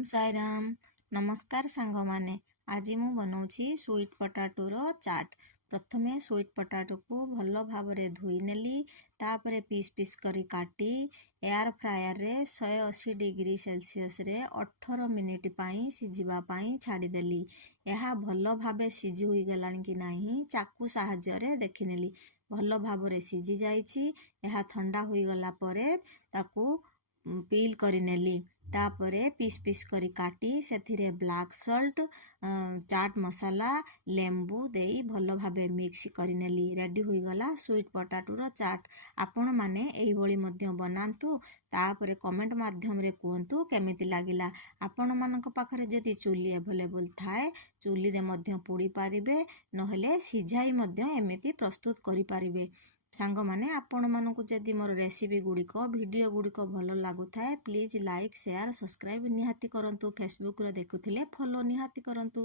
ओम साई राम। नमस्कार सांग माने। आज मु बनाऊँगी स्वीट पोटाटोर चाट। प्रथमे स्वीट पोटाटो को भल भाव धोई नेली, तापरे पीस पीस करी काटी एयर फ्रायर रे 180 डिग्री सेल्सियस रे 18 मिनिट पाई सिझिबा पाई छाड़ीदेली। यह भल भाव सिझी होई गलानी कि नाही चाकू साहाय्य रे देखिनेली। भल भाव रे सिझी जाइछि। यह ठंडा होई गला परे ताकू पील करी नेली। तापरे पीस पीस करी काटी सेथिरे ब्लैक सॉल्ट, चाट मसाला, लेंबू देई भल भाबे मिक्स करी नेली। रेडी होई गला स्वीट पोटाटोर चाट। आपण माने एही भली मध्य बनांतु, तापरे कमेंट माध्यम रे कहंतु केमिति लागिला। आपण मानक पाखरे जदि चुली अवेलेबल थाए चुली रे मध्य पोड़ी पारिबे, नहेले सिझाई मध्य एमिति प्रस्तुत करि पारिबे। सांग माने आपण मानकु जदि मोर रेसिपी गुड़िक वीडियो गुड़िक भल लागुथाए प्लीज लाइक शेयर सब्सक्राइब निहाती करंतु। फेसबुक रे देखुथिले फॉलो निहाती करंतु।